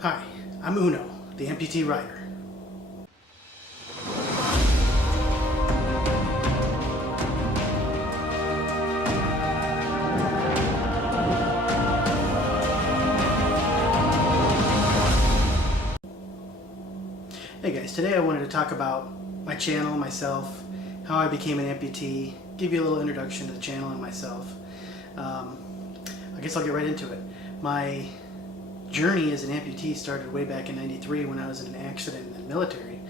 Hi, I'm Uno, the amputee rider. Hey guys, today I wanted to talk about my channel, myself, how I became an amputee, give you a little introduction to the channel and myself. I guess I'll get right into it. My journey as an amputee started way back in '93 when I was in an accident in the military,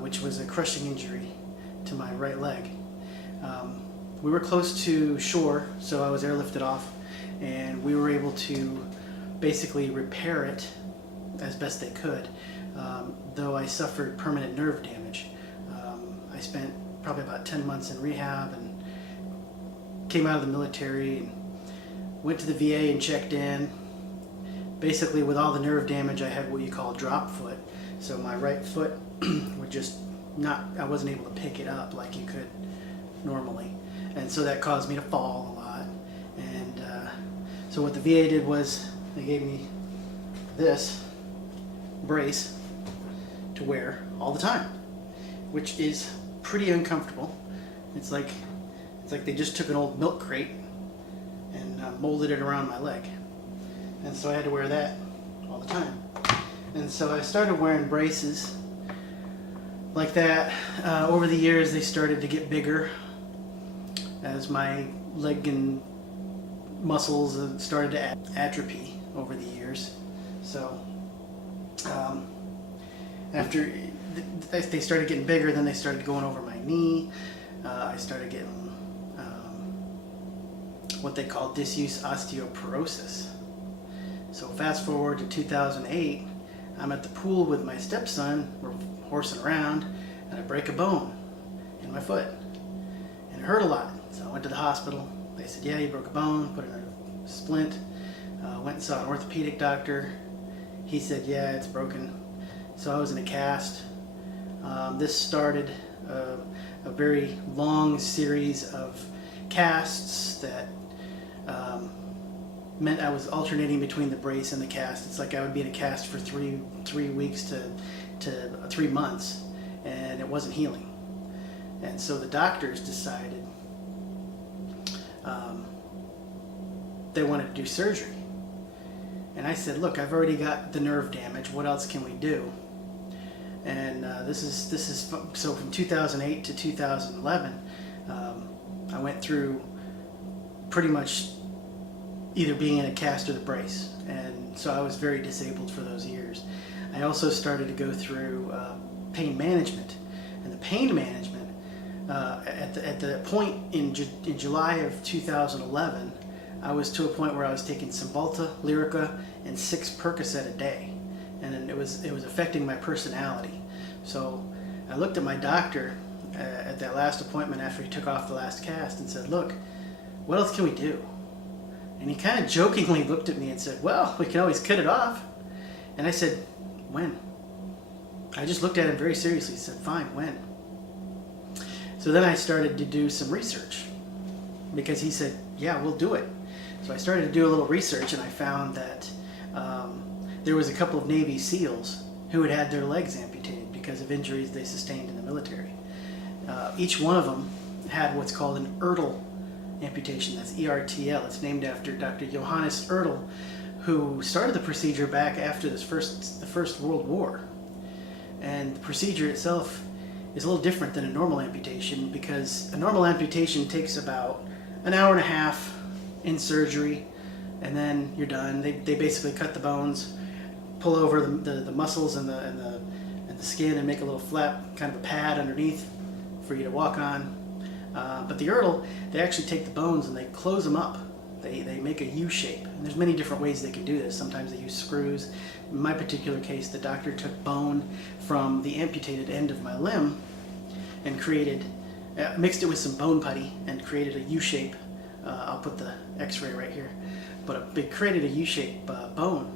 which was a crushing injury to my right leg. We were close to shore, so I was airlifted off, and we were able to basically repair it as best they could, though I suffered permanent nerve damage. I spent probably about 10 months in rehab and came out of the military and went to the VA and checked in. Basically, with all the nerve damage, I had what you call drop foot. So my right foot would just not, I wasn't able to pick it up like you could normally. And so that caused me to fall a lot. And so what the VA did was they gave me this brace to wear all the time, which is pretty uncomfortable. It's like they just took an old milk crate and molded it around my leg. And so I had to wear that all the time. And so I started wearing braces like that. Over the years, they started to get bigger as my leg and muscles started to atrophy over the years. So after they started getting bigger, then they started going over my knee. I started getting what they call disuse osteoporosis. So fast forward to 2008, I'm at the pool with my stepson, we're horsing around, and I break a bone in my foot. And it hurt a lot, so I went to the hospital. They said, yeah, you broke a bone, put in a splint. Went and saw an orthopedic doctor. He said, yeah, it's broken. So I was in a cast. This started a very long series of casts that meant I was alternating between the brace and the cast. It's like I would be in a cast for three weeks to 3 months, and it wasn't healing. And so the doctors decided they wanted to do surgery. And I said, look, I've already got the nerve damage. What else can we do? And this is so from 2008 to 2011, I went through pretty much either being in a cast or the brace, and so I was very disabled for those years. I also started to go through pain management, and the pain management at the point in July of 2011, I was to a point where I was taking Cymbalta, Lyrica, and 6 Percocet a day, and it was affecting my personality. So I looked at my doctor at that last appointment after he took off the last cast and said, look, what else can we do? And he kind of jokingly looked at me and said, well, we can always cut it off. And I said, when? I just looked at him very seriously and said, fine, when? So then I started to do some research, because he said, yeah, we'll do it. So I started to do a little research, and I found that there was a couple of Navy SEALs who had had their legs amputated because of injuries they sustained in the military. Each one of them had what's called an Ertl amputation. That's ERTL. It's named after Dr. Johannes Ertl, who started the procedure back after the First World War. And the procedure itself is a little different than a normal amputation, because a normal amputation takes about an hour and a half in surgery, and then you're done. They basically cut the bones, pull over the muscles and the skin, and make a little flap, kind of a pad underneath for you to walk on. But the Ertl, they actually take the bones and they close them up. They make a U shape. And there's many different ways they can do this. Sometimes they use screws. In my particular case, the doctor took bone from the amputated end of my limb and mixed it with some bone putty and created a U shape. I'll put the x-ray right here. But they created a U-shaped bone.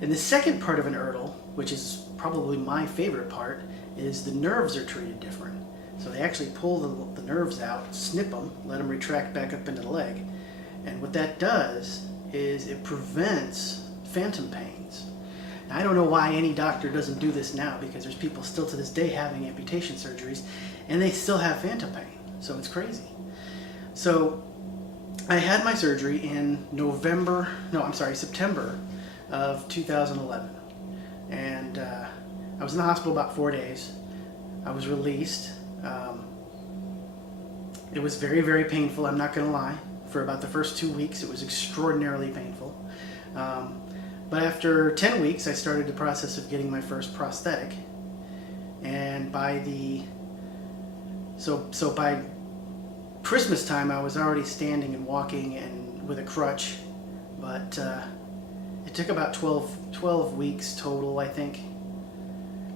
And the second part of an Ertl, which is probably my favorite part, is the nerves are treated different. So they actually pull the nerves out, snip them, let them retract back up into the leg. And what that does is it prevents phantom pains. And I don't know why any doctor doesn't do this now, because there's people still to this day having amputation surgeries and they still have phantom pain. So it's crazy. So I had my surgery in September of 2011. And I was in the hospital about 4 days. I was released. It was very, very painful, I'm not going to lie. For about the first 2 weeks, it was extraordinarily painful. But after 10 weeks, I started the process of getting my first prosthetic. And by by Christmas time, I was already standing and walking and with a crutch. But it took about 12 weeks total, I think.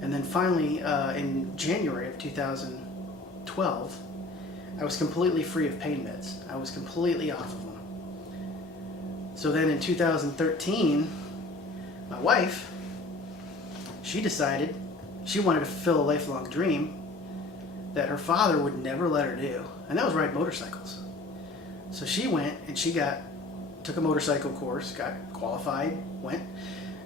And then finally, in January of 2012, I was completely free of pain meds. I was completely off of them. So then in 2013, my wife, she decided she wanted to fulfill a lifelong dream that her father would never let her do, and that was ride motorcycles. So she went and took a motorcycle course, got qualified, went,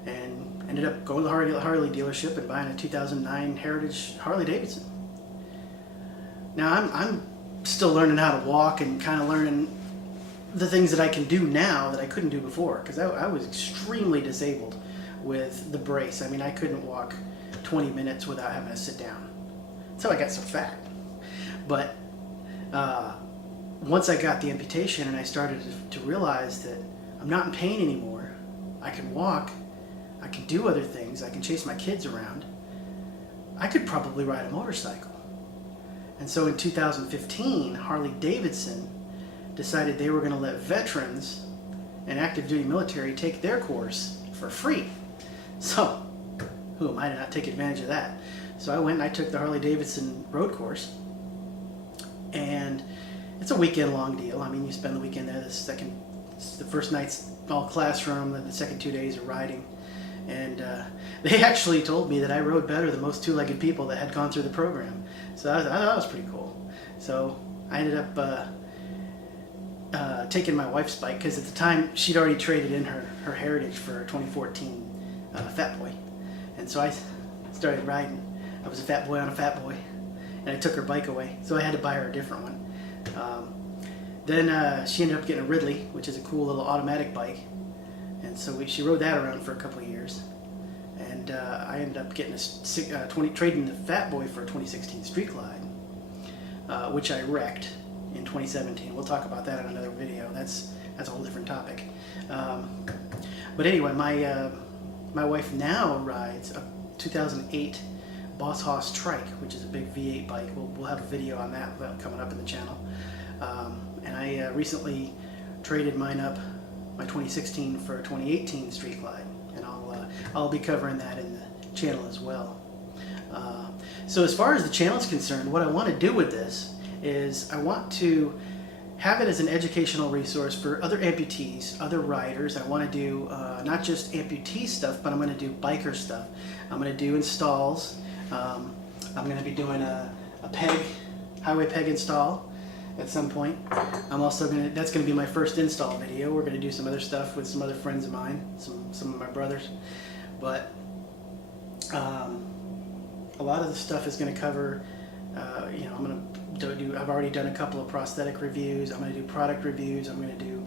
and ended up going to the Harley dealership and buying a 2009 Heritage Harley Davidson. Now I'm still learning how to walk and kind of learning the things that I can do now that I couldn't do before, because I was extremely disabled with the brace. I mean, I couldn't walk 20 minutes without having to sit down. That's how I got so fat. But once I got the amputation and I started to realize that I'm not in pain anymore, I can walk, I can do other things, I can chase my kids around, I could probably ride a motorcycle. And so in 2015, Harley Davidson decided they were going to let veterans and active duty military take their course for free. So, who am I to not take advantage of that? So I went and I took the Harley Davidson road course. And it's a weekend long deal. I mean, you spend the weekend there. The first night's all classroom, then the second 2 days are riding. And they actually told me that I rode better than most two-legged people that had gone through the program. So that was pretty cool. So I ended up taking my wife's bike, because at the time she'd already traded in her Heritage for a 2014 Fat Boy. And so I started riding. I was a fat boy on a fat boy. And I took her bike away. So I had to buy her a different one. Then she ended up getting a Ridley, which is a cool little automatic bike. And so she rode that around for a couple of years. And I ended up getting trading the Fat Boy for a 2016 Street Glide, which I wrecked in 2017. We'll talk about that in another video. That's a whole different topic. But anyway, my wife now rides a 2008 Boss Hoss Trike, which is a big V8 bike. We'll have a video on that coming up in the channel. And I recently traded mine up, my 2016, for a 2018 Street Glide, and I'll be covering that in the channel as well. So as far as the channel is concerned, what I want to do with this is I want to have it as an educational resource for other amputees, other riders. I want to do not just amputee stuff, but I'm going to do biker stuff. I'm going to do installs. I'm going to be doing a highway peg install at some point. That's going to be my first install video. We're going to do some other stuff with some other friends of mine, some of my brothers. But a lot of the stuff is going to cover, I've already done a couple of prosthetic reviews. I'm going to do product reviews. I'm going to do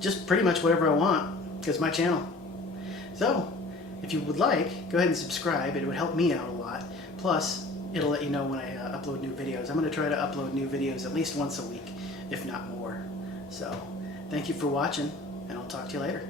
just pretty much whatever I want, because it's my channel. So if you would like, go ahead and subscribe. It would help me out a lot. Plus, it'll let you know when I upload new videos. I'm going to try to upload new videos at least once a week, if not more. So, thank you for watching, and I'll talk to you later.